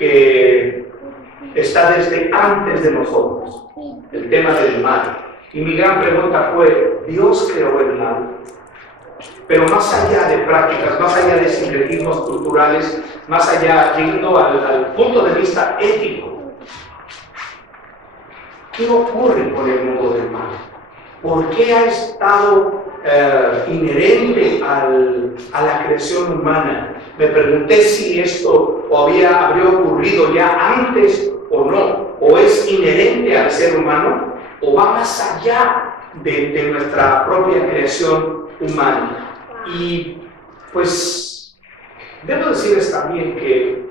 que está desde antes de nosotros, el tema del mal. Y mi gran pregunta fue, ¿Dios creó el mal? Pero más allá de prácticas, más allá de sincretismos culturales, más allá, yendo al punto de vista ético, ¿qué ocurre con el mundo del mal? ¿Por qué ha estado inherente a la creación humana? Me pregunté si esto habría ocurrido ya antes o no, o es inherente al ser humano, o va más allá de nuestra propia creación humana. Y pues debo decirles también que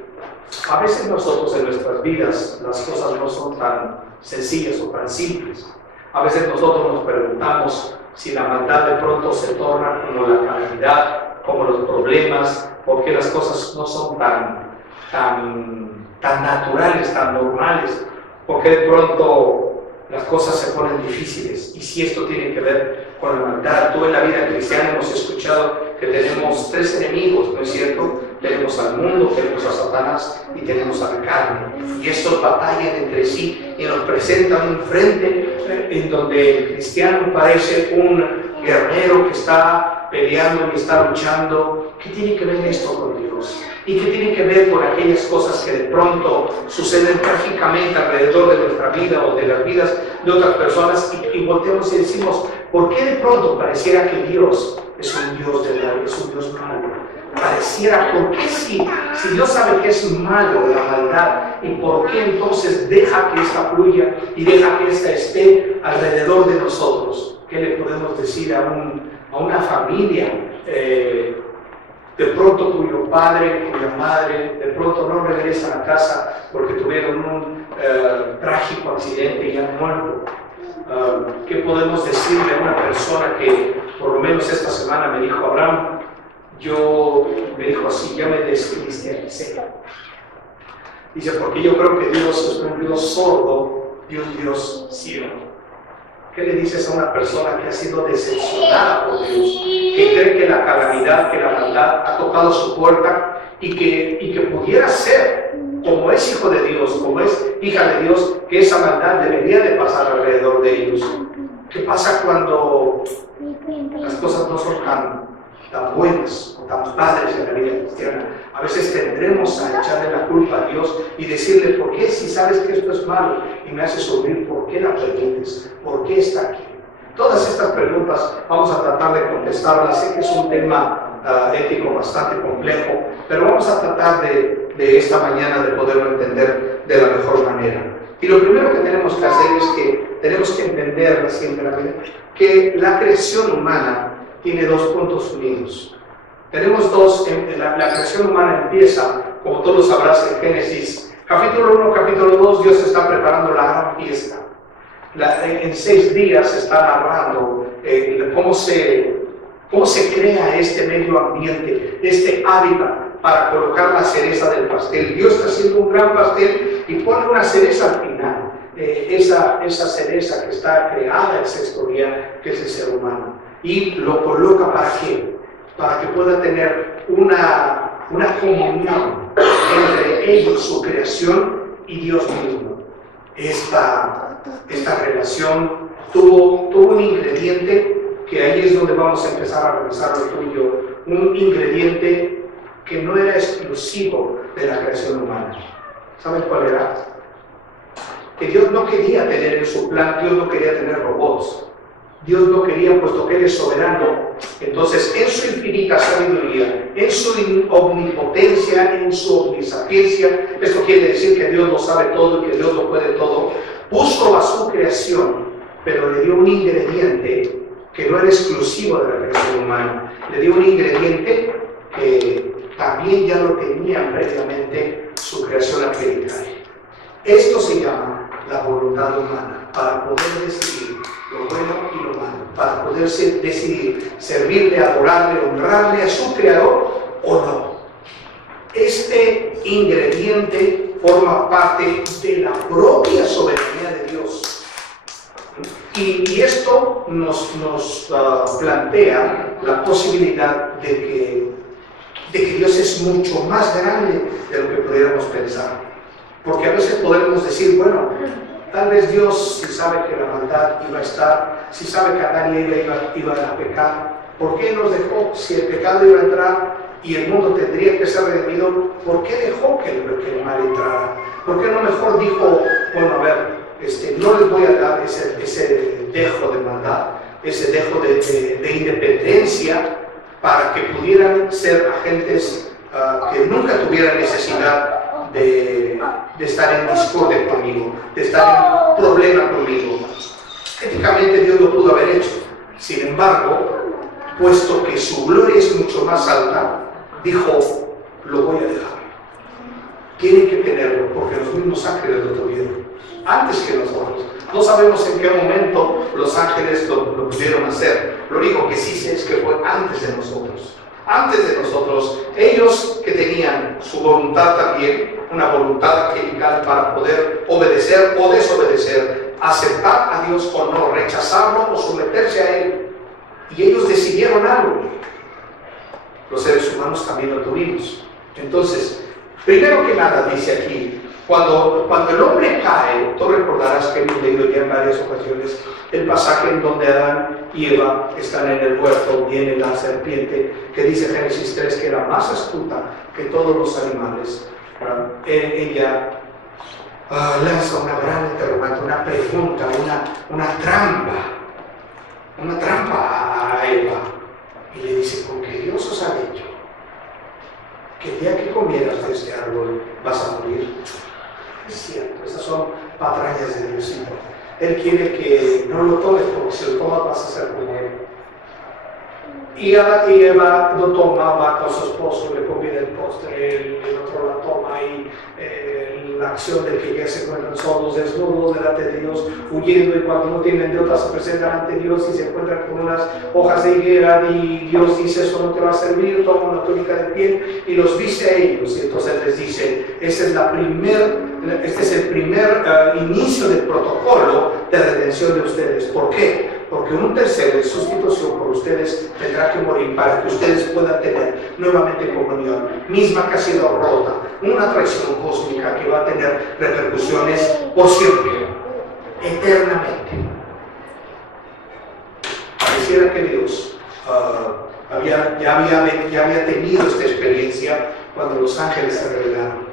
a veces nosotros en nuestras vidas las cosas no son tan sencillas o tan simples. A veces nosotros nos preguntamos si la maldad de pronto se torna como la calamidad, como los problemas, porque las cosas no son tan naturales, tan normales, porque de pronto las cosas se ponen difíciles. Y si esto tiene que ver con la maldad, tú en la vida cristiana hemos escuchado que tenemos tres enemigos, ¿no es cierto? Tenemos al mundo, tenemos a Satanás y tenemos a la carne. Y estos batallan entre sí y nos presentan un frente en donde el cristiano parece un guerrero que está peleando y está luchando. ¿Qué tiene que ver esto con Dios? ¿Y qué tiene que ver con aquellas cosas que de pronto suceden trágicamente alrededor de nuestra vida o de las vidas de otras personas? Y volteamos y decimos, ¿por qué de pronto pareciera que Dios es un Dios de mal, es un Dios malo? Pareciera, ¿por qué si Dios sabe que es malo la maldad? ¿Y por qué entonces deja que esta fluya y deja que esta esté alrededor de nosotros? ¿Qué le podemos decir a una familia? De pronto cuyo padre, cuya madre, de pronto no regresan a casa porque tuvieron un trágico accidente y han muerto. ¿Qué podemos decir de una persona que por lo menos esta semana me dijo, Abraham, me dijo así, ya me descristianicé? Dice, porque yo creo que Dios es un Dios sordo y un Dios ciego. ¿Qué le dices a una persona que ha sido decepcionada por Dios, que cree que la calamidad, que la maldad ha tocado su puerta y que pudiera ser, como es hijo de Dios, como es hija de Dios, que esa maldad debería de pasar alrededor de ellos? ¿Qué pasa cuando las cosas no son tan buenas o tan padres en la vida cristiana? A veces tendremos a echarle la culpa a Dios y decirle, ¿por qué si sabes que esto es malo y me hace sufrir? ¿Por qué la permites? ¿Por qué está aquí? Todas estas preguntas vamos a tratar de contestarlas. Sé que es un tema ético bastante complejo, pero vamos a tratar de esta mañana de poderlo entender de la mejor manera. Y lo primero que tenemos que hacer es que tenemos que entender siempre que la creación humana tiene dos puntos unidos. Tenemos dos, la creación humana empieza, como todos sabrás, en Génesis, capítulo 1, capítulo 2, Dios está preparando la gran fiesta. En 6 días se está narrando cómo se crea este medio ambiente, este hábitat para colocar la cereza del pastel. Dios está haciendo un gran pastel y pone una cereza al final. Esa cereza que está creada el sexto día, que es el ser humano. Y lo coloca ¿para qué? Para que pueda tener una comunión entre ellos, su creación, y Dios mismo. Esta relación tuvo un ingrediente que ahí es donde vamos a empezar a revisar lo tuyo, un ingrediente que no era exclusivo de la creación humana. ¿Saben cuál era? Que Dios no quería tener en su plan, Dios no quería tener robots. Dios no quería, puesto que Él es soberano. Entonces, en su infinita sabiduría, en su omnipotencia, en su omnisapiencia, esto quiere decir que Dios lo sabe todo y que Dios lo puede todo, puso a su creación, pero le dio un ingrediente que no era exclusivo de la creación humana. Le dio un ingrediente que también ya lo tenía previamente su creación angelical. Esto se llama la voluntad humana, para poder decidir lo bueno y lo malo, para poder decidir servirle, adorarle, honrarle a su creador o no. Este ingrediente forma parte de la propia soberanía de Dios. Y esto nos plantea la posibilidad de que Dios es mucho más grande de lo que pudiéramos pensar. Porque a veces podemos decir, bueno, tal vez Dios, si sabe que la maldad iba a estar, si sabe que Adán y Eva iban a pecar, ¿por qué nos dejó? Si el pecado iba a entrar y el mundo tendría que ser redimido, ¿por qué dejó que el mal entrara? ¿Por qué no mejor dijo, bueno, a ver, no les voy a dar ese dejo de maldad, ese dejo de independencia, para que pudieran ser agentes que nunca tuvieran necesidad de estar en discordia conmigo, de estar en problema conmigo? Éticamente Dios lo pudo haber hecho. Sin embargo, puesto que su gloria es mucho más alta, dijo, lo voy a dejar. Tienen que tenerlo, porque los mismos ángeles lo tuvieron, antes que nosotros. No sabemos en qué momento los ángeles lo pudieron hacer. Lo único que sí sé es que fue antes de nosotros. Antes de nosotros, ellos que tenían su voluntad también, una voluntad angelical para poder obedecer o desobedecer, aceptar a Dios o no, rechazarlo o someterse a Él. Y ellos decidieron algo. Los seres humanos también lo tuvimos. Entonces, primero que nada, dice aquí, cuando el hombre cae, tú recordarás que hemos leído ya en varias ocasiones el pasaje en donde Adán y Eva están en el huerto, viene la serpiente, que dice Génesis 3 que era más astuta que todos los animales. Ella lanza una gran interrogante, una pregunta, una trampa a Eva, y le dice, porque Dios os ha dicho que el día que comieras de este árbol vas a morir. Es cierto, esas son patrañas de Diosito. Él quiere que no lo tomes, porque si lo tomas vas a ser como él. Y Eva lo toma, va con su esposo, le conviene el postre, el otro la toma y la acción de que ya se encuentran solos, desnudos delante de Dios, huyendo, y cuando no tienen de otra se presentan ante Dios y se encuentran con unas hojas de higuera y Dios dice, eso no te va a servir, toma una túnica de piel y los viste a ellos. Y entonces les dice, este es el primer inicio del protocolo de redención de ustedes. ¿Por qué? Porque un tercero en sustitución por ustedes tendrá que morir para que ustedes puedan tener nuevamente comunión, misma que ha sido rota, una traición cósmica que va a tener repercusiones por siempre, eternamente. Pareciera que Dios ya había tenido esta experiencia cuando los ángeles se revelaron.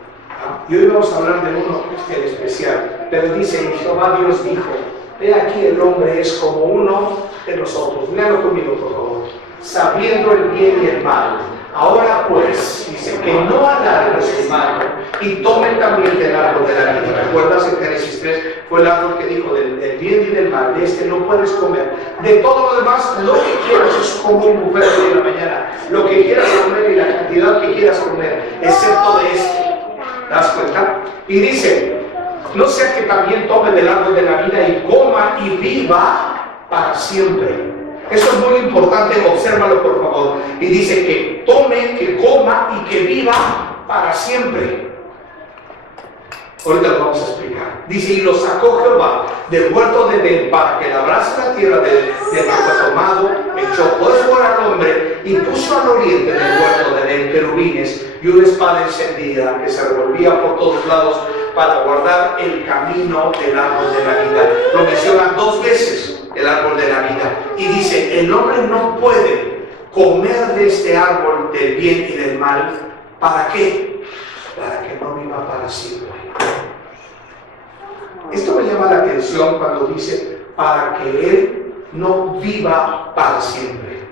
Y hoy vamos a hablar de uno en especial, pero dice, y Jehová Dios dijo, he aquí el hombre es como uno de nosotros. Léalo conmigo, por favor. Sabiendo el bien y el mal. Ahora pues, dice, que no alargue su mano y tomen también del árbol de la vida. ¿Recuerdas en Génesis 3? Fue el árbol que dijo del bien y del mal. De este no puedes comer. De todo lo demás, lo que quieras es como un buffet de la mañana. Lo que quieras comer y la cantidad que quieras comer, excepto de este. ¿Te das cuenta? Y dice, no sea que también tome del árbol de la vida y coma y viva para siempre. Eso es muy importante, obsérvalo por favor. Y dice que tome, que coma y que viva para siempre. Ahorita lo vamos a explicar. Dice, y lo sacó Jehová del huerto de Edén para que labrase la tierra del que fue tomado, echó pues fuera al hombre y puso al oriente del huerto de Edén querubines y una espada encendida que se revolvía por todos lados para guardar el camino del árbol de la vida. Lo menciona 2 veces, el árbol de la vida. Y dice, el hombre no puede comer de este árbol del bien y del mal. ¿Para qué? Para que no viva para siempre. Esto me llama la atención cuando dice, para que él no viva para siempre.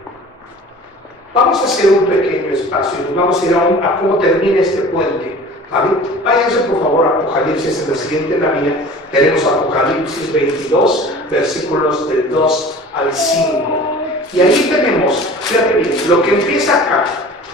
Vamos a hacer un pequeño espacio y nos vamos a ir a cómo termina este puente. ¿Vale? Váyanse por favor a Apocalipsis en la siguiente lámina. Tenemos Apocalipsis 22, versículos del 2 al 5. Y ahí tenemos, fíjate bien, lo que empieza acá,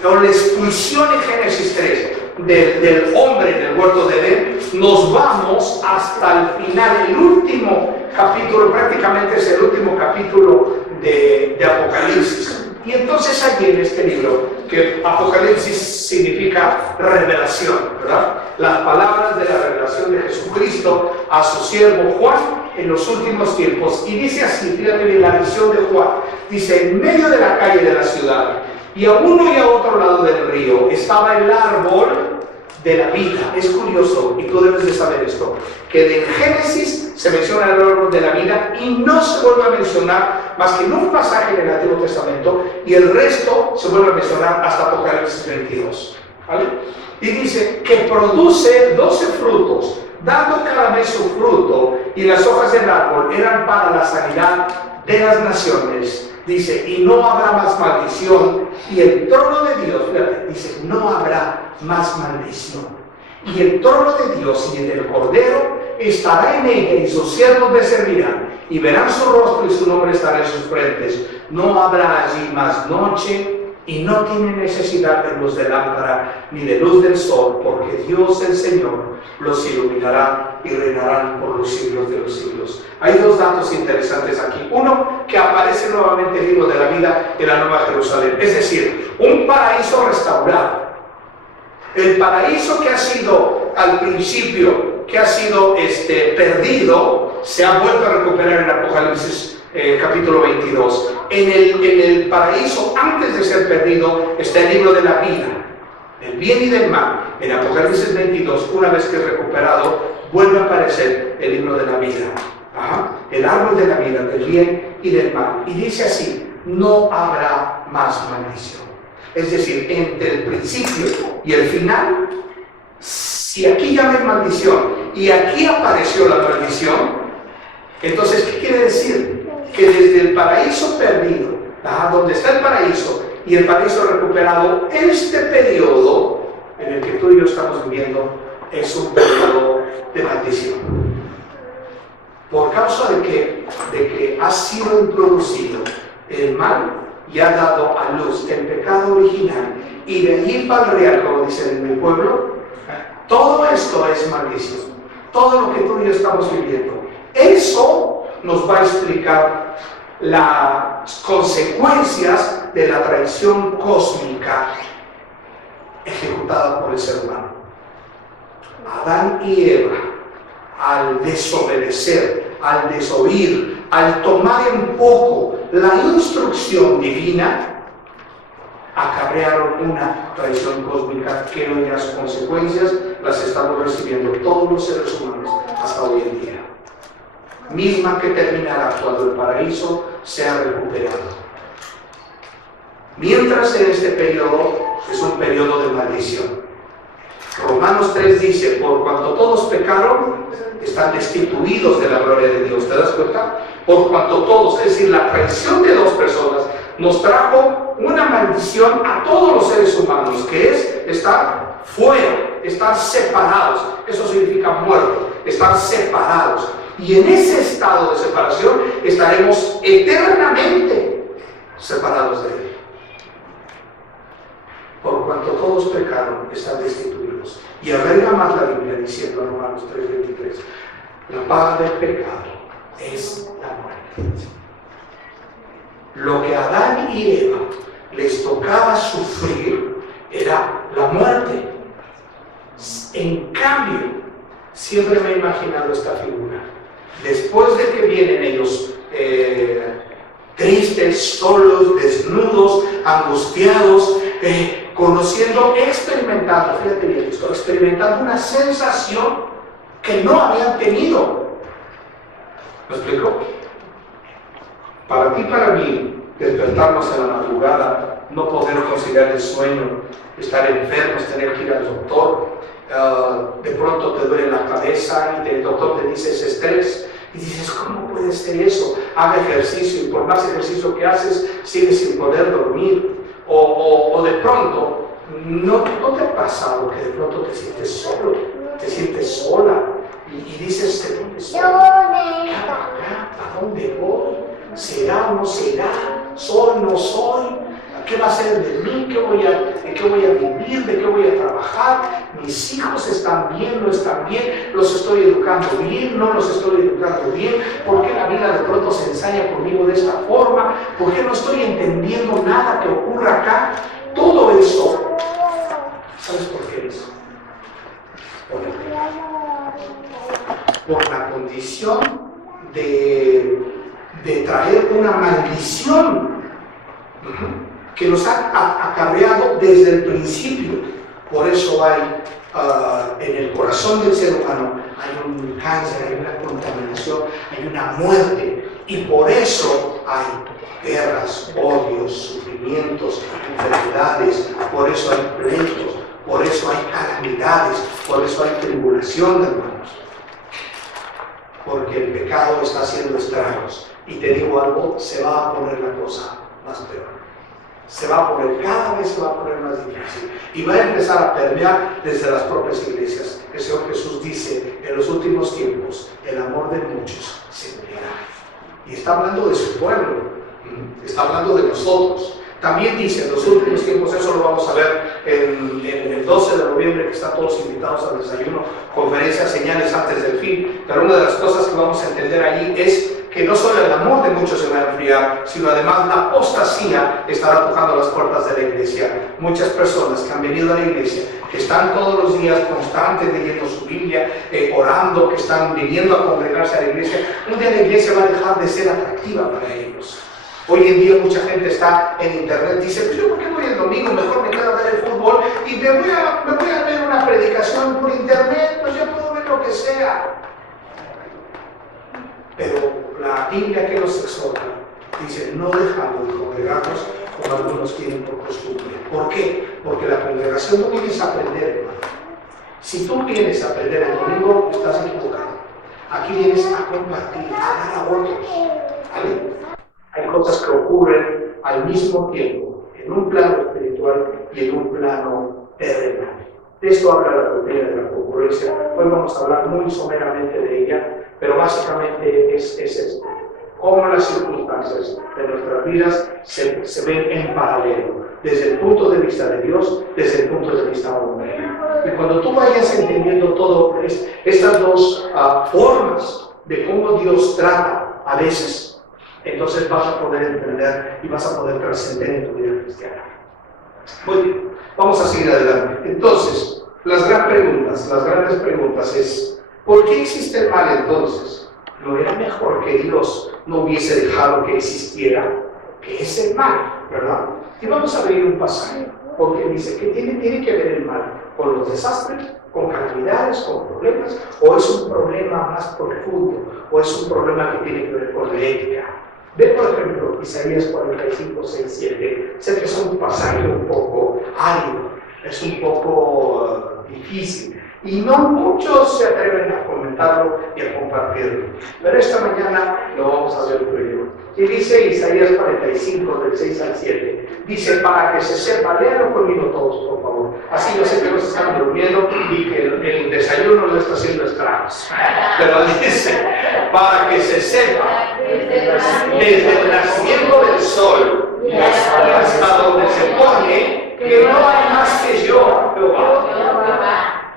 con la expulsión en Génesis 3 del hombre en el huerto de Edén, nos vamos hasta el final, el último capítulo, prácticamente es el último capítulo de Apocalipsis. Y entonces allí en este libro, que Apocalipsis significa revelación, ¿verdad? Las palabras de la revelación de Jesucristo a su siervo Juan en los últimos tiempos. Y dice así, fíjate bien la visión de Juan, dice, en medio de la calle de la ciudad, y a uno y a otro lado del río, estaba el árbol de la vida. Es curioso, y tú debes de saber esto, que en Génesis se menciona el árbol de la vida y no se vuelve a mencionar más que en un pasaje en el Antiguo Testamento, y el resto se vuelve a mencionar hasta Apocalipsis 22. ¿Vale? Y dice que produce 12 frutos, dando cada mes su fruto, y las hojas del árbol eran para la sanidad de las naciones. Dice, y no habrá más maldición, y el trono de Dios, fíjate, dice, no habrá más maldición, y el trono de Dios y el del Cordero estará en ella, y sus siervos le servirán, y verán su rostro y su nombre estará en sus frentes. No habrá allí más noche, y no tiene necesidad de luz de lámpara ni de luz del sol, porque Dios el Señor los iluminará y reinarán por los siglos de los siglos. Hay dos datos interesantes aquí. Uno, que aparece nuevamente el libro de la vida en la Nueva Jerusalén, es decir, un paraíso restaurado. El paraíso que ha sido al principio, que ha sido perdido, se ha vuelto a recuperar en Apocalipsis capítulo 22. En el paraíso, antes de ser perdido, está el libro de la vida, del bien y del mal. En Apocalipsis 22, una vez que es recuperado, vuelve a aparecer el libro de la vida. El árbol de la vida, del bien y del mal. Y dice así, no habrá más maldición. Es decir, entre el principio y el final, si aquí ya no hay maldición y aquí apareció la maldición, entonces, ¿qué quiere decir? Que desde el paraíso perdido, donde está el paraíso y el paraíso recuperado, este periodo en el que tú y yo estamos viviendo es un periodo de maldición. Por causa de que ha sido introducido el mal y ha dado a luz el pecado original, y de allí para el real, como dicen en mi pueblo, todo esto es maldición. Todo lo que tú y yo estamos viviendo, eso nos va a explicar las consecuencias de la traición cósmica ejecutada por el ser humano. Adán y Eva, al desobedecer, al desoír, al tomar en poco la instrucción divina, acarrearon una traición cósmica que hoy las consecuencias las estamos recibiendo todos los seres humanos hasta hoy en día. Misma que terminará cuando el paraíso sea recuperado. Mientras en este periodo es un periodo de maldición. Romanos 3 dice, por cuanto todos pecaron, están destituidos de la gloria de Dios. ¿Te das cuenta? Por cuanto todos, es decir, la traición de dos personas nos trajo una maldición a todos los seres humanos, que es estar fuera, estar separados. Eso significa muerto, estar separados. Y en ese estado de separación estaremos eternamente separados de Él. Por cuanto todos pecaron, están destituidos. Y agrega más la Biblia diciendo en Romanos 3:23, la paga del pecado es la muerte. Lo que a Adán y Eva les tocaba sufrir era la muerte. En cambio, siempre me he imaginado esta figura. Después de que vienen ellos tristes, solos, desnudos, angustiados, conociendo, experimentando, fíjate bien esto, experimentando una sensación que no habían tenido. ¿Me explico? Para ti, para mí, despertarnos en la madrugada, no poder conciliar el sueño, estar enfermos, tener que ir al doctor, de pronto te duele la cabeza y el doctor te dice es estrés, y dices, ¿cómo puede ser eso? Haga ejercicio, y por más ejercicio que haces, sigues sin poder dormir. O de pronto, ¿no te ha pasado que de pronto te sientes solo, te sientes sola, y dices, ¿de dónde soy? ¿A dónde voy? ¿Será o no será? ¿Soy o no soy? ¿Qué va a ser de mí? ¿De qué voy a vivir? ¿De qué voy a trabajar? ¿Mis hijos están bien? ¿No están bien? ¿Los estoy educando bien? ¿No los estoy educando bien? ¿Por qué la vida de pronto se ensaña conmigo de esta forma? ¿Por qué no estoy entendiendo nada que ocurra acá? Todo eso, ¿sabes por qué eso? Por la condición de traer una maldición que nos ha acarreado desde el principio. Por eso hay en el corazón del ser humano hay un cáncer, hay una contaminación, hay una muerte, y por eso hay guerras, odios, sufrimientos, enfermedades, por eso hay pleitos, por eso hay calamidades, por eso hay tribulación, hermanos. Porque el pecado está haciendo estragos. Y te digo algo, se va a poner la cosa más peor. Se va a poner, cada vez se va a poner más difícil. Y va a empezar a permear desde las propias iglesias. El Señor Jesús dice, en los últimos tiempos, el amor de muchos se morirá. Y está hablando de su pueblo, está hablando de nosotros. También dice, en los últimos tiempos, eso lo vamos a ver en el 12 de noviembre, que están todos invitados al desayuno, conferencia, señales antes del fin. Pero una de las cosas que vamos a entender allí es que no solo el amor de muchos se va a enfriar, sino además la apostasía estará tocando las puertas de la iglesia. Muchas personas que han venido a la iglesia, que están todos los días constantes leyendo su Biblia, orando, que están viniendo a congregarse a la iglesia, un día la iglesia va a dejar de ser atractiva para ellos. Hoy en día mucha gente está en internet, dice, pues yo ¿por qué voy el domingo? Mejor me quedo a ver el fútbol y me voy a ver una predicación por internet, pues yo puedo ver lo que sea. Pero la Biblia que nos exhorta dice, no dejamos de congregarnos como algunos tienen por costumbre. ¿Por qué? Porque la congregación no vienes a aprender, hermano. Si tú vienes a aprender el domingo, estás equivocado. Aquí vienes a compartir, a dar a otros. ¿Vale? Hay cosas que ocurren al mismo tiempo, en un plano espiritual y en un plano terrenal. De esto habla la doctrina de la concurrencia. Hoy vamos a hablar muy someramente de ella, pero básicamente es esto. Cómo las circunstancias de nuestras vidas se ven en paralelo, desde el punto de vista de Dios, desde el punto de vista humano. Y cuando tú vayas entendiendo todo estas dos formas de cómo Dios trata a veces, entonces vas a poder entender y vas a poder trascender en tu vida cristiana. Muy bien, vamos a seguir adelante. Entonces, las grandes preguntas es, ¿por qué existe el mal entonces? ¿No era mejor que Dios no hubiese dejado que existiera? ¿Qué es el mal? ¿Verdad? Y vamos a abrir un pasaje, porque dice que tiene que ver el mal con los desastres, con calamidades, con problemas, o es un problema más profundo, o es un problema que tiene que ver con la ética. Ve, por ejemplo, Isaías 45, 6, 7. Sé que es un pasaje un poco árido, es un poco difícil, y no muchos se atreven a comentarlo y a compartirlo. Pero esta mañana lo vamos a hacer primero. Y dice Isaías 45, del 6 al 7. Dice, para que se sepa, léanlo conmigo todos, por favor. Así yo sé que los están durmiendo y que el desayuno no está haciendo estragos. Pero dice, para que se sepa, desde el nacimiento del sol hasta donde se pone, que no hay más que yo, Jehová.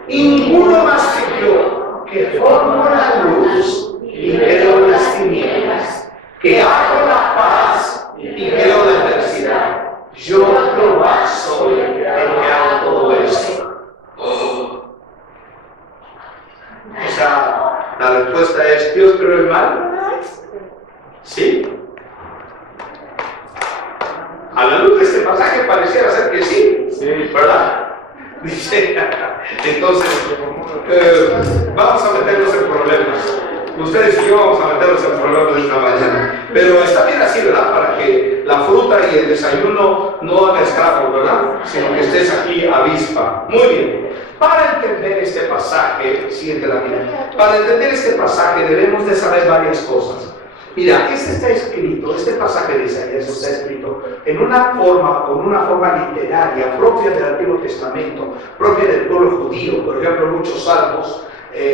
Y ninguno más que yo, que formo la luz y creo las tinieblas, que hago la paz y creo la adversidad. Yo, Jehová, soy el que hago todo esto. O sea, la respuesta es, ¿Dios creó el mal? ¿Sí? A la luz de este pasaje pareciera ser que sí, ¿verdad? Dice, entonces, vamos a meternos en problemas. Ustedes y yo vamos a meternos en problemas esta mañana. Pero está bien así, ¿verdad? Para que la fruta y el desayuno no hagan estragos, ¿verdad? Sino que estés aquí avispa. Muy bien. Para entender este pasaje, siguiente la mía. Para entender este pasaje debemos de saber varias cosas. Mira, este pasaje de Isaías está escrito en una forma, con una forma literaria propia del Antiguo Testamento, propia del pueblo judío. Por ejemplo, muchos salmos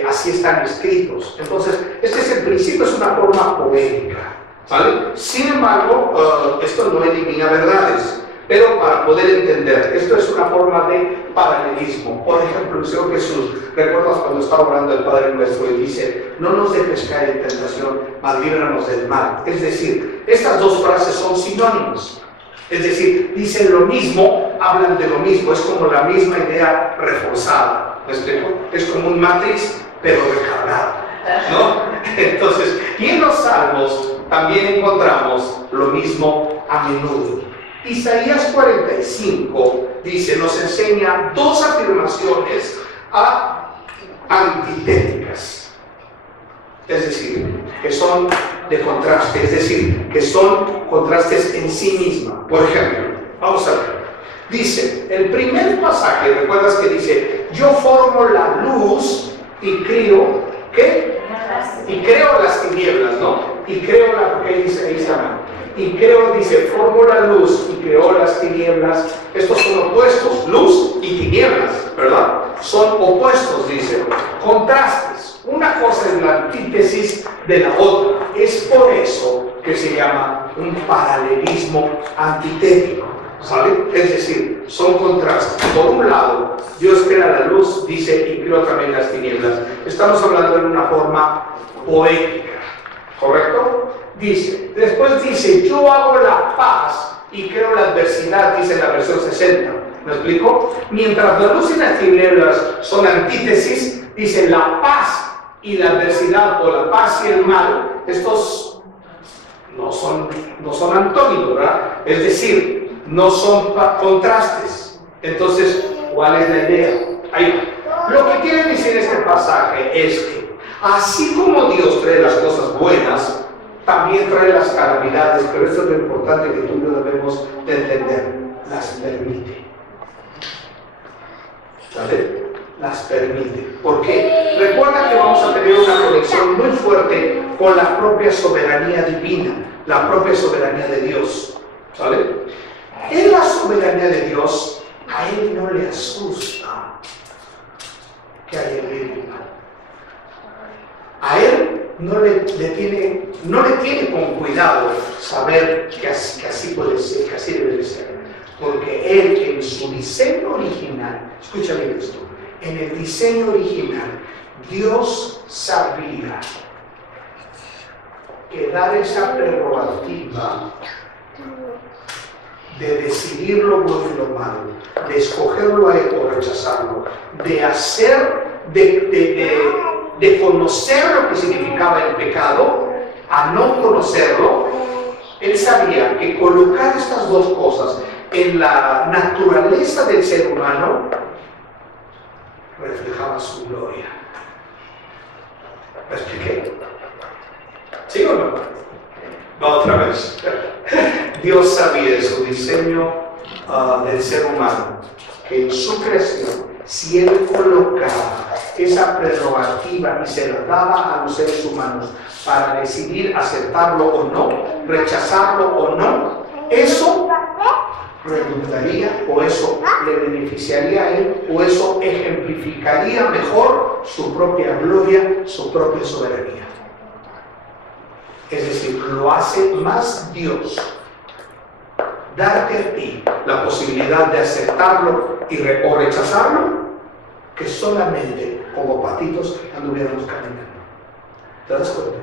así están escritos. Entonces, en principio es una forma poética, ¿vale? Sin embargo, esto no elimina verdades, pero para poder entender, esto es una forma de paralelismo. Por ejemplo, el Señor Jesús, ¿recuerdas cuando está orando el Padre Nuestro y dice, no nos dejes caer en tentación, mas líbranos del mal? Es decir, estas dos frases son sinónimos. Es decir, dicen lo mismo, hablan de lo mismo, es como la misma idea reforzada. Es como un matriz, pero recargado, ¿no? Entonces, y en los salmos también encontramos lo mismo a menudo. Isaías 45 dice, nos enseña dos afirmaciones antitéticas, es decir, que son de contraste, es decir, que son contrastes en sí misma. Por ejemplo, vamos a ver, dice, el primer pasaje, ¿recuerdas que dice, yo formo la luz y creo, ¿qué? Y creo las tinieblas, ¿no? Y creo ¿qué dice ahí? Y creo, dice, formo la luz y creo las tinieblas. Estos son opuestos, luz y tinieblas, ¿verdad? Son opuestos, dice, contrastes. Una cosa es la antítesis de la otra. Es por eso que se llama un paralelismo antitético, ¿sale? Es decir, son contrastes. Por un lado, Dios crea la luz, dice, y creó también las tinieblas. Estamos hablando en una forma poética, ¿correcto? Dice, después dice, yo hago la paz y creo la adversidad, dice en la versión 60. ¿Me explico? Mientras la luz y las tinieblas son antítesis, dice la paz y la adversidad, o la paz y el mal. Estos no son antónimos, ¿verdad? Es decir, no son contrastes. Entonces, ¿cuál es la idea? Ahí va. Lo que quiere decir este pasaje es que, así como Dios trae las cosas buenas, también trae las calamidades, pero esto es lo importante que tú y yo debemos de entender. Las permite. ¿Sabes? Las permite. ¿Por qué? Recuerda que vamos a tener una conexión muy fuerte con la propia soberanía divina, la propia soberanía de Dios. ¿Sale? En la soberanía de Dios, a Él no le asusta que haya el mal. A Él no le tiene con cuidado saber que así puede ser, que así debe de ser. Porque Él en su diseño original, escúchame esto, en el diseño original, Dios sabía que dar esa prerrogativa de decidir lo bueno y lo malo, de escogerlo a Él o rechazarlo, de hacer, de conocer lo que significaba el pecado, a no conocerlo, Él sabía que colocar estas dos cosas en la naturaleza del ser humano reflejaba su gloria. ¿Me expliqué? ¿Sí o no? No, otra vez. Dios sabía de su diseño del ser humano que en su creación, si Él colocaba esa prerrogativa y se la daba a los seres humanos para decidir aceptarlo o no, rechazarlo o no, eso redundaría, o eso le beneficiaría a Él, o eso ejemplificaría mejor su propia gloria, su propia soberanía. Es decir, lo hace más Dios darte a ti la posibilidad de aceptarlo o rechazarlo, que solamente como patitos anduviéramos caminando. ¿Te das cuenta?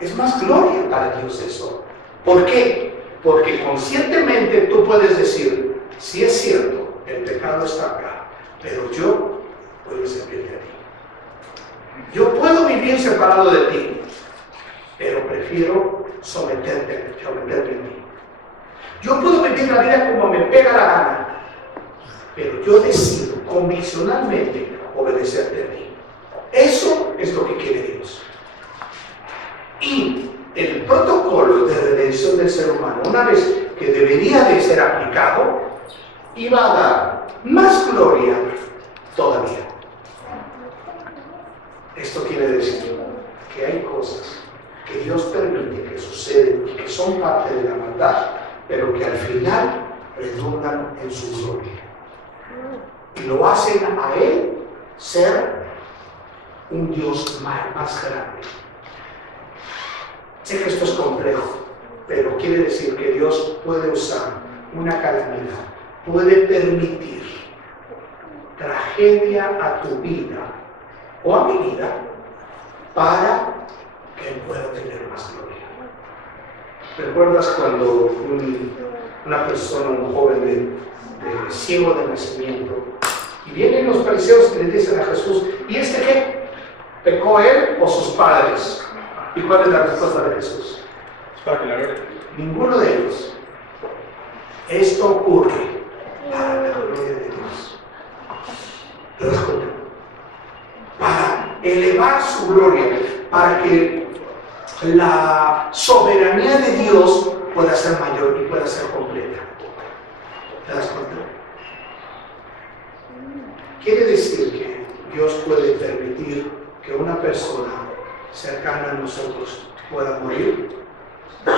Es más gloria para Dios eso. ¿Por qué? Porque conscientemente tú puedes decir, sí es cierto, el pecado está acá, pero yo puedo servirte a ti. Yo puedo vivir separado de ti, pero prefiero someterte a ti. Yo puedo vivir la vida como me pega la gana, pero yo decido conviccionalmente obedecerte a ti. Eso es lo que quiere Dios. Y el protocolo de redención del ser humano, una vez que debería de ser aplicado, iba a dar más gloria todavía. Esto quiere decir que hay cosas que Dios permite que suceden y que son parte de la maldad, pero que al final redundan en su gloria. Y lo hacen a Él ser un Dios más grande. Sé que esto es complejo, pero quiere decir que Dios puede usar una calamidad, puede permitir tragedia a tu vida o a mi vida para que Él pueda tener más gloria. ¿Recuerdas cuando una persona, un joven ciego de nacimiento, y vienen los fariseos y le dicen a Jesús, ¿y este qué? ¿Pecó él o sus padres? ¿Y cuál es la respuesta de Jesús? Para que la gloria. Ninguno de ellos. Esto ocurre para la gloria de Dios. ¿Te das cuenta? Para elevar su gloria, para que la soberanía de Dios pueda ser mayor y pueda ser completa. ¿Te das cuenta? Quiere decir que Dios puede permitir que una persona cercana a nosotros pueda morir. Sí.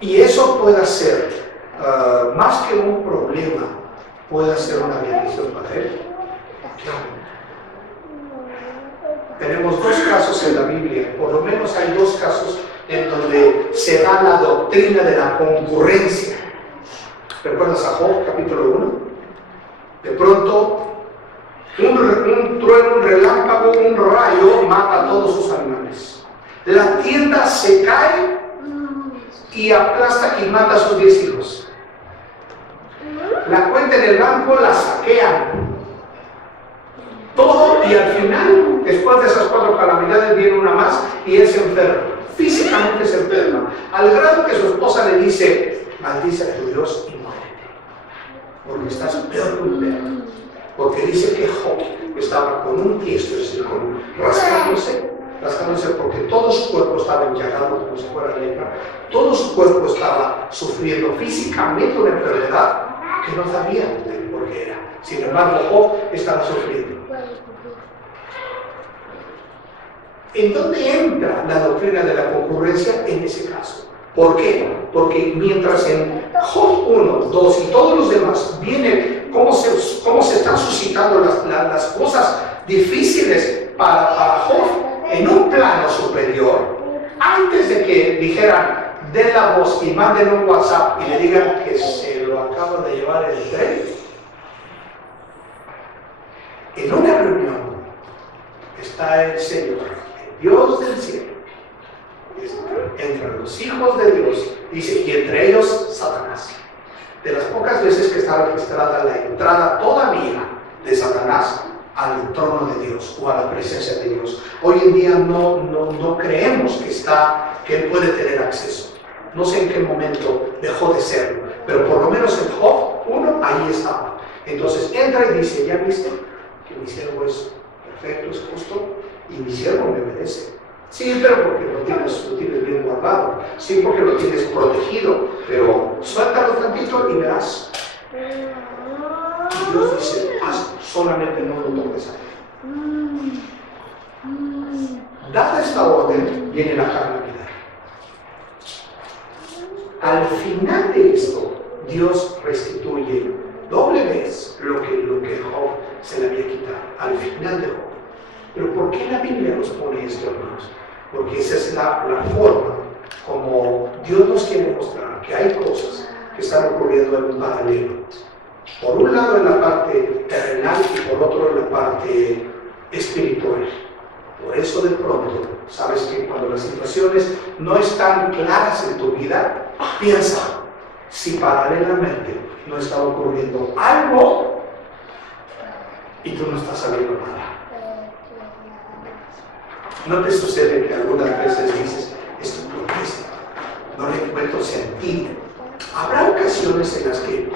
Y eso puede ser, más que un problema, puede ser una bendición para él. Tenemos dos casos en la Biblia, por lo menos hay dos casos en donde se da la doctrina de la concurrencia. ¿Recuerdas a Job, capítulo 1? De pronto, un trueno, un relámpago, un rayo mata a todos sus animales. La tienda se cae y aplasta y mata a sus 10 hijos. La cuenta en el banco la saquean. Todo, y al final, después de esas 4 calamidades, viene una más y él se enferma. Físicamente se enferma. Al grado que su esposa le dice: maldice a tu Dios y muérete, porque estás peor que un perro. Porque dice que Job estaba con un tiesto, es decir, rascándose porque todo su cuerpo estaba enllagado como si fuera lepra. Todo su cuerpo estaba sufriendo físicamente una enfermedad que no sabía por qué era. Sin embargo, Job estaba sufriendo. ¿En dónde entra la doctrina de la concurrencia en ese caso? ¿Por qué? Porque mientras en Job 1, 2 y todos los demás vienen cómo se están suscitando las cosas difíciles para Job en un plano superior, antes de que dijeran, den la voz y manden un WhatsApp y le digan que se lo acaba de llevar el tren, en una reunión está el Señor, el Dios del cielo, entre los hijos de Dios, dice, y entre ellos Satanás. De las pocas veces que está registrada la entrada todavía de Satanás al trono de Dios o a la presencia de Dios. Hoy en día no creemos que él puede tener acceso. No sé en qué momento dejó de serlo, pero por lo menos en Job 1 ahí estaba. Entonces entra y dice, ¿ya viste que mi siervo es perfecto, es justo y mi siervo me obedece? Sí, pero porque lo tienes bien guardado. Sí, porque lo tienes protegido. Pero suéltalo tantito y verás. Y Dios dice, solamente no lo toques a él. Dada esta orden, viene la calamidad. Al final de esto, Dios restituye doble vez lo que Job se le había quitado. Al final de Job. Pero ¿por qué la Biblia nos pone esto, hermanos? Porque esa es la forma como Dios nos quiere mostrar que hay cosas que están ocurriendo en un paralelo. Por un lado en la parte terrenal y por otro en la parte espiritual. Por eso de pronto, sabes que cuando las situaciones no están claras en tu vida, piensa si paralelamente no está ocurriendo algo y tú no estás sabiendo nada. ¿No te sucede que algunas veces dices, esto no le encuentro sentido? Habrá ocasiones en las que,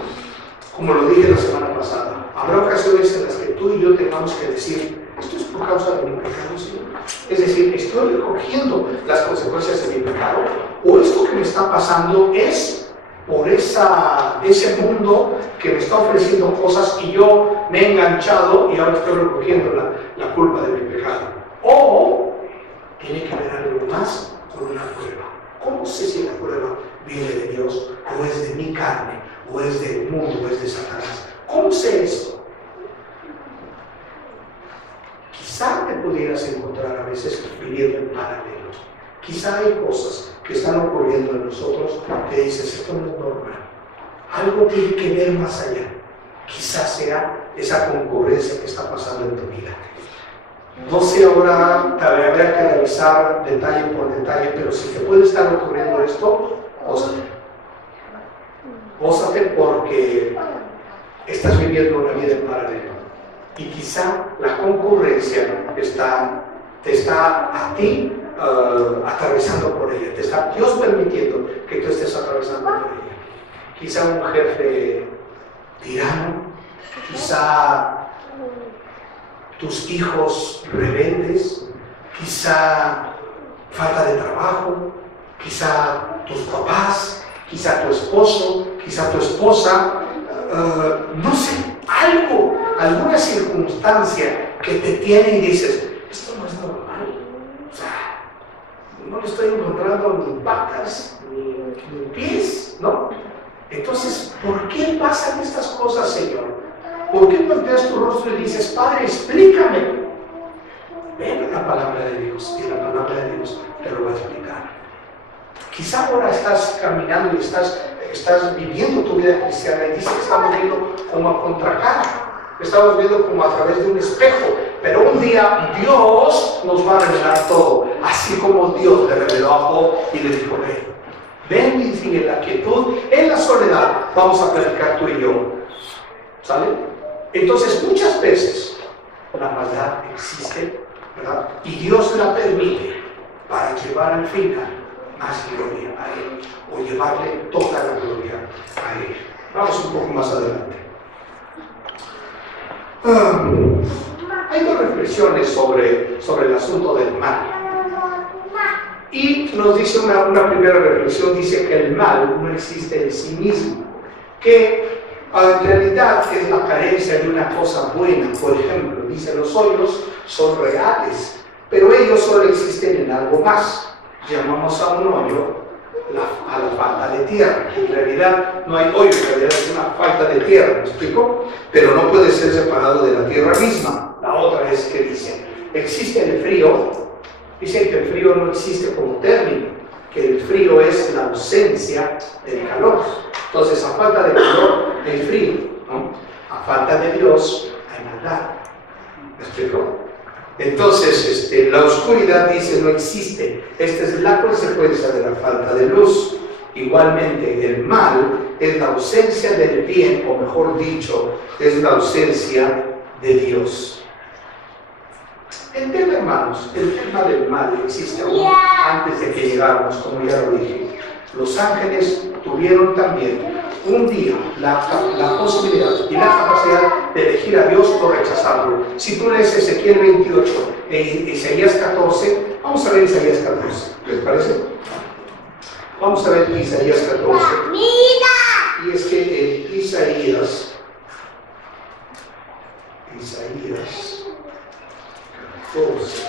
como lo dije la semana pasada, habrá ocasiones en las que tú y yo tengamos que decir, esto es por causa de mi pecado, Señor. Es decir, estoy recogiendo las consecuencias de mi pecado, o esto que me está pasando es por ese mundo que me está ofreciendo cosas y yo me he enganchado y ahora estoy recogiendo la culpa de mi pecado. O tiene que haber algo más con una prueba. ¿Cómo sé si la prueba viene de Dios, o es de mi carne, o es del mundo, o es de Satanás? ¿Cómo sé esto? Quizá te pudieras encontrar a veces viviendo en paralelo. Quizá hay cosas que están ocurriendo en nosotros que dices, esto no es normal. Algo tiene que ver más allá. Quizá sea esa concurrencia que está pasando en tu vida. No sé ahora, te habría que revisar detalle por detalle, pero si te puede estar ocurriendo esto, gózate. Gózate porque estás viviendo una vida en paralelo. Y quizá la concurrencia te está a ti atravesando por ella. Te está Dios permitiendo que tú estés atravesando por ella. quizá un jefe tirano, quizá tus hijos rebeldes, quizá falta de trabajo, quizá tus papás, quizá tu esposo, quizá tu esposa, no sé, algo, alguna circunstancia que te tiene y dices, esto no es normal, o sea, no le estoy encontrando ni patas, ni pies, ¿no? Entonces, ¿por qué pasan estas cosas, Señor? ¿Por qué volteas tu rostro y dices, Padre, explícame? Ven a la palabra de Dios y la palabra de Dios te lo va a explicar. Quizá ahora estás caminando y estás viviendo tu vida cristiana y dices que estamos viendo como a contracara, estamos viendo como a través de un espejo, pero un día Dios nos va a revelar todo, así como Dios le reveló a Job y le dijo, ven y en la quietud, en la soledad, vamos a platicar tú y yo, ¿sale? Entonces muchas veces la maldad existe, ¿verdad? Y Dios la permite para llevar al final más gloria a Él, o llevarle toda la gloria a Él. Vamos un poco más adelante. Hay dos reflexiones sobre el asunto del mal. Y nos dice una primera reflexión, dice que el mal no existe en sí mismo, que en realidad es la carencia de una cosa buena. Por ejemplo, dice, los hoyos son reales, pero ellos solo existen en algo más. Llamamos a un hoyo a la falta de tierra. En realidad no hay hoyo, en realidad es una falta de tierra, ¿me explico? Pero no puede ser separado de la tierra misma. La otra es que dice, existe el frío. Dicen que el frío no existe como término, que el frío es la ausencia del calor. Entonces, a falta de calor, hay frío, ¿no? A falta de Dios, hay maldad. ¿Me explico? Entonces, la oscuridad dice no existe. Esta es la consecuencia de la falta de luz. Igualmente, el mal es la ausencia del bien, o mejor dicho, es la ausencia de Dios. El tema, hermanos, el tema del mal existe aún antes de que llegáramos, como ya lo dije. Los ángeles tuvieron también un día la posibilidad y la capacidad de elegir a Dios o rechazarlo. Si tú lees Ezequiel 28 e Isaías 14, vamos a ver Isaías 14, ¿les parece? Vamos a ver Isaías 14. Y es que en Isaías 14,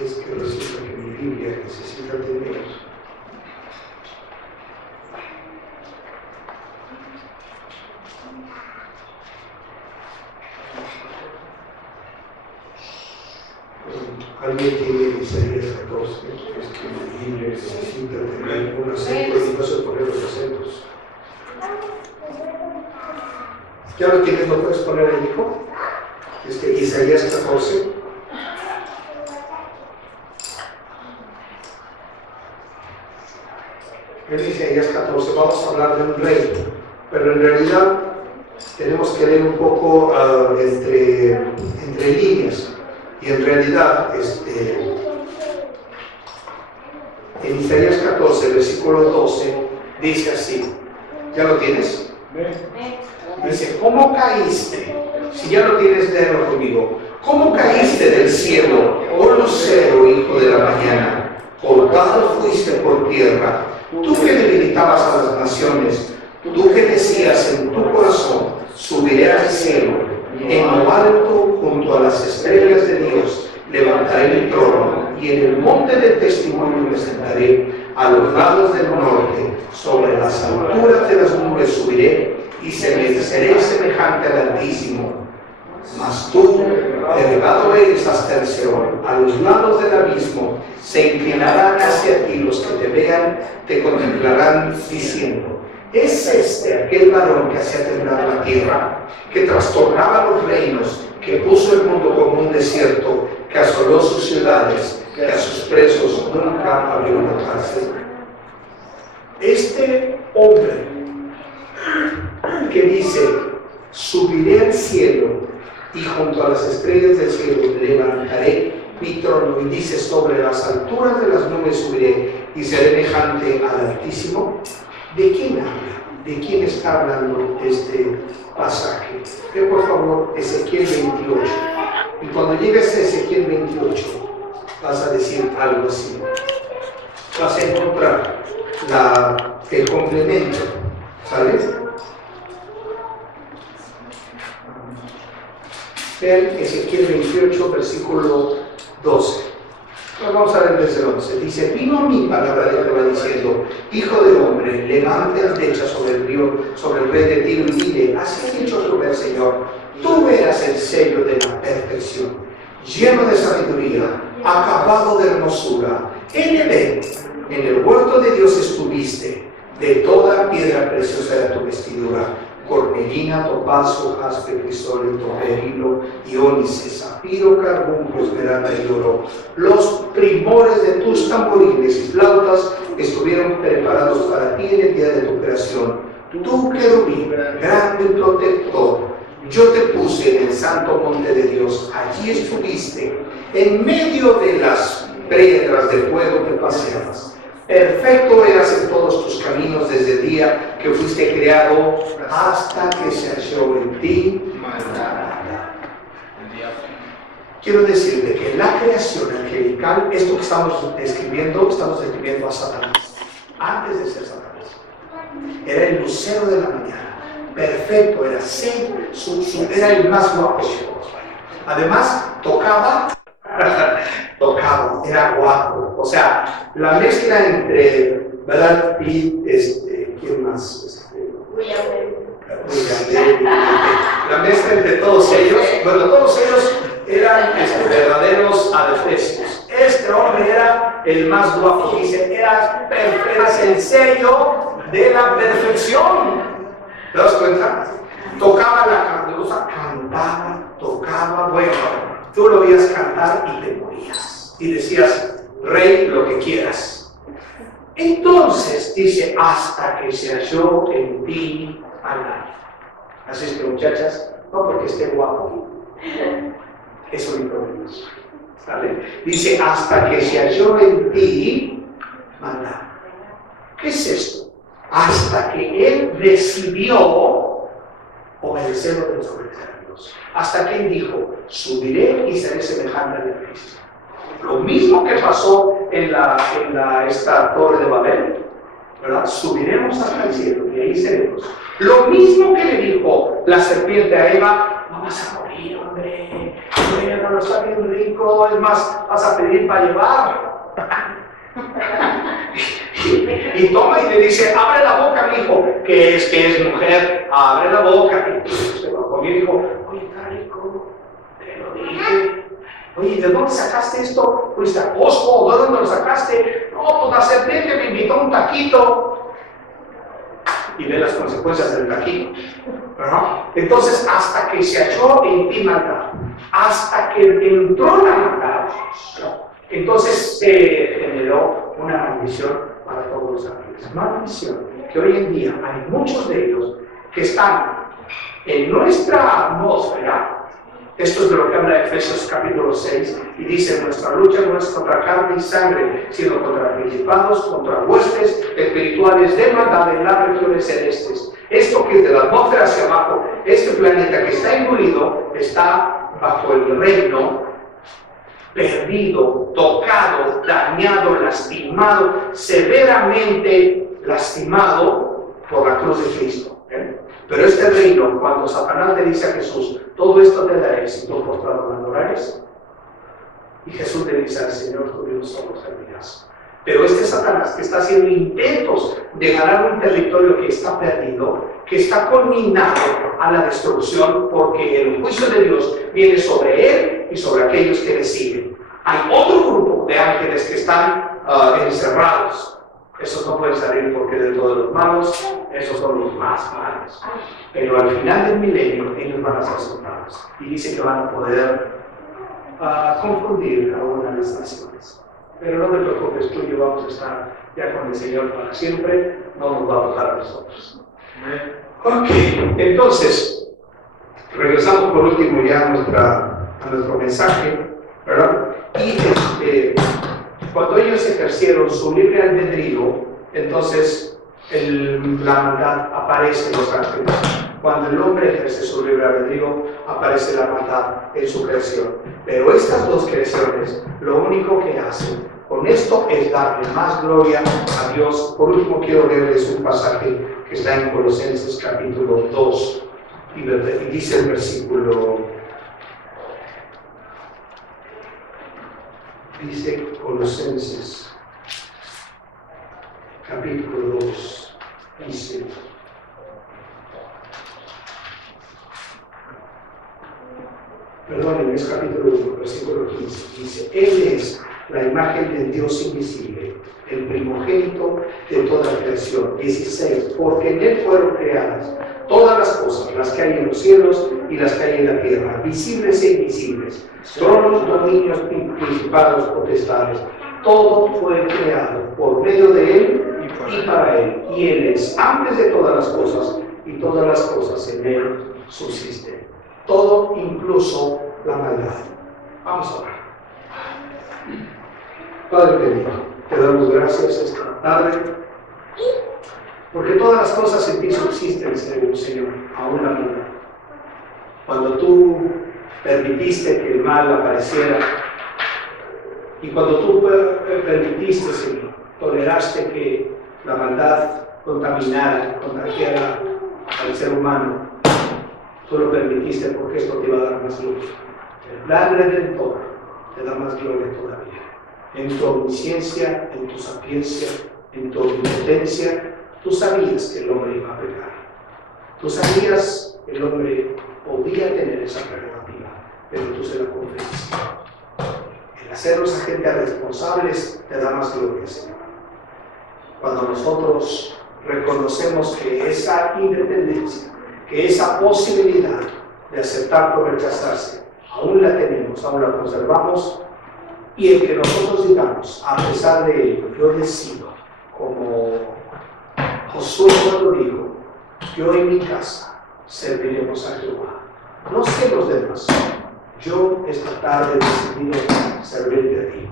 es que resulta que mi Biblia necesita tener alguien tiene Isaías 14, es que mi Biblia necesita tener un acento y no se poner los acentos. ¿Ya lo tienes? ¿Lo puedes poner ahí, hijo? Es que Isaías 14. En Isaías 14 vamos a hablar de un rey, pero en realidad tenemos que leer un poco entre líneas. Y en realidad, en Isaías 14, versículo 12, dice así. ¿Ya lo tienes? Dice, ¿cómo caíste? Si ya lo tienes, léelo conmigo. ¿Cómo caíste del cielo, oh lucero, hijo de la mañana? Colgado fuiste por tierra. Tú que debilitabas a las naciones, tú que decías en tu corazón, subiré al cielo, en lo alto, junto a las estrellas de Dios, levantaré mi trono, y en el monte del testimonio me sentaré, a los lados del norte, sobre las alturas de las nubes subiré, y seré semejante al Altísimo. Mas tú, elevado eres hasta el Seol, a los lados del abismo, se inclinarán hacia ti los que te vean, te contemplarán diciendo, ¿es aquel varón que hacía temblar la tierra, que trastornaba los reinos, que puso el mundo como un desierto, que asoló sus ciudades, que a sus presos nunca abrió una cárcel? Este hombre que dice, subiré al cielo y junto a las estrellas del cielo levantaré mi trono, y dice, sobre las alturas de las nubes subiré y seré semejante al Altísimo. ¿De quién habla? ¿De quién está hablando este pasaje? Ve por favor Ezequiel 28. Y cuando llegues a Ezequiel 28, vas a decir algo así. Vas a encontrar el complemento, ¿sabes? Vean Ezequiel 28, versículo 12. Pues vamos a ver desde el 11. Dice, vino a mí palabra de Jehová diciendo, hijo de hombre, levante la flecha sobre el rey de Tiro y dile, así ha dicho Jehová el Señor, tú verás el sello de la perfección, lleno de sabiduría, acabado de hermosura. En Edén, en el huerto de Dios estuviste, de toda piedra preciosa era tu vestidura, cornelina, topazo, jaspe, crisólito, berilo, iónice, zafiro, carbunco, esmeralda y oro. Los primores de tus tamboriles y flautas estuvieron preparados para ti en el día de tu creación. Tú, querubín, grande protector, yo te puse en el santo monte de Dios. Allí estuviste, en medio de las piedras de fuego que paseabas. Perfecto eras en todos tus caminos desde el día que fuiste creado hasta que se halló en ti maldad. Quiero decirte que la creación angelical, esto que estamos describiendo a Satanás, antes de ser Satanás. Era el lucero de la mañana, perfecto, era el más guapo de todos. Además, tocaba, era guapo. O sea, la mezcla entre Brad Pitt, ¿quién más? La mezcla entre todos ellos, todos ellos eran verdaderos adefesios. Este hombre era el más guapo, dice, eras el sello de la perfección. ¿Te das cuenta? Tocaba la candosa, cantaba, tocaba, bueno, tú lo oías cantar y te morías. Y decías, rey, lo que quieras. Entonces, dice, hasta que se halló en ti maldad. Así es que, muchachas, no porque esté guapo, eso no hay problemas. ¿Sale? Dice, hasta que se halló en ti maldad. ¿Qué es esto? Hasta que él decidió obedecer o desobedecer a Dios. Hasta que él dijo, subiré y seré semejante a Cristo. Lo mismo que pasó en esta torre de Babel, ¿verdad? Subiremos hasta el cielo y ahí seremos. Lo mismo que le dijo la serpiente a Eva, no vas a morir, hombre, no está bien rico, es más, vas a pedir para llevar. Y toma y le dice, abre la boca, mi hijo, que es mujer, abre la boca. Y se va conmigo y dijo, oye, está rico, te lo dije. Oye, ¿de dónde sacaste esto? Fuiste a Costco, ¿de dónde lo sacaste? No, pues la serpiente me invitó a un taquito. Y ve las consecuencias del taquito, ¿verdad? Entonces, hasta que se halló en ti maldad, hasta que entró la maldad, entonces se generó una maldición para todos los ángeles. Maldición que hoy en día hay muchos de ellos que están en nuestra atmósfera. Esto es de lo que habla Efesios capítulo 6 y dice, nuestra lucha no es contra carne y sangre, sino contra principados, contra huestes espirituales de maldad en las regiones celestes. Esto que es de la atmósfera hacia abajo, este planeta que está incluido, está bajo el reino perdido, tocado, dañado, lastimado, severamente lastimado por la cruz de Cristo. Pero este reino, cuando Satanás le dice a Jesús, todo esto te daré si tú postrado me adorares, y Jesús le dice al Señor, tú y un solo servirás. Pero este Satanás que está haciendo intentos de ganar un territorio que está perdido, que está conminado a la destrucción, porque el juicio de Dios viene sobre él y sobre aquellos que le siguen. Hay otro grupo de ángeles que están encerrados. Esos no pueden salir porque dentro de los malos, esos son los más malos. Pero al final del milenio, ellos van a ser soltados. Y dice que van a poder confundir a una de las naciones. Pero no te preocupes, tú y yo vamos a estar ya con el Señor para siempre, no nos va a bajar a nosotros. Ok, entonces, regresamos por último ya a nuestro mensaje, ¿verdad? Y cuando ellos ejercieron su libre albedrío, entonces la maldad aparece en los ángeles. Cuando el hombre ejerce su libre albedrío, aparece la maldad en su creación. Pero estas dos creaciones, lo único que hacen con esto es darle más gloria a Dios. Por último, quiero leerles un pasaje que está en Colosenses capítulo 2, y dice el versículo, dice Colosenses capítulo 2, dice, perdón, es capítulo 1, versículo 15, dice, Él es la imagen del Dios invisible, el primogénito de toda creación. 16, porque en Él fueron creadas todas las cosas, las que hay en los cielos y las que hay en la tierra, visibles e invisibles, tronos, dominios, principados, potestades. Todo fue creado por medio de Él y para Él. Y Él es antes de todas las cosas, y todas las cosas en Él subsisten. Todo, incluso la maldad. Vamos a orar. Padre bendito, te damos gracias esta tarde, porque todas las cosas en ti subsisten, Señor, aún la maldad. Cuando tú permitiste que el mal apareciera, y cuando tú permitiste, Señor, toleraste que la maldad contaminara, contagiara al ser humano, tú lo permitiste porque esto te iba a dar más luz. El plan redentor te da más gloria todavía. En tu omnisciencia, en tu sapiencia, en tu omnipotencia, tú sabías que el hombre iba a pecar. Tú sabías que el hombre podía tener esa prerrogativa, pero tú se la conferiste. El hacernos agentes responsables te da más gloria, Señor. Cuando nosotros reconocemos que esa independencia, que esa posibilidad de aceptar o rechazarse, aún la tenemos, aún la conservamos, y el que nosotros digamos, a pesar de ello, yo decido, como Josué cuando dijo, yo en mi casa serviremos a Jehová. No sé los demás, yo esta tarde he decidido servirte a ti.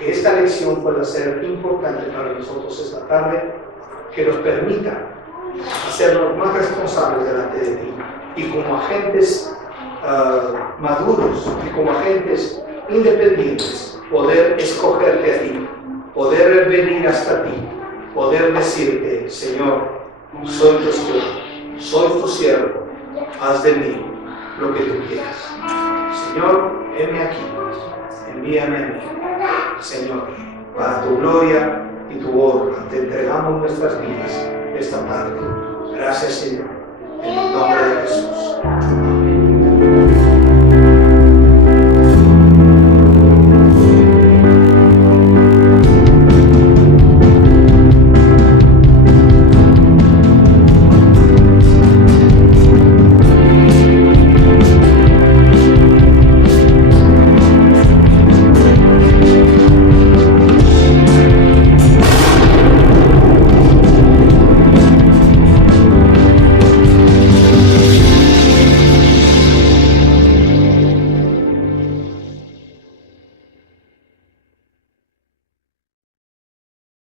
Que esta lección pueda ser importante para nosotros esta tarde, que nos permita hacernos más responsables delante de ti, y como agentes maduros, y como agentes independientes, poder escogerte a ti, poder venir hasta ti, poder decirte, Señor, soy tu esclavo, soy tu siervo, haz de mí lo que tú quieras. Señor, heme aquí, envíame a mí, Señor, para tu gloria y tu honra, te entregamos nuestras vidas esta tarde. Gracias, Señor, en el nombre de Jesús. Amén.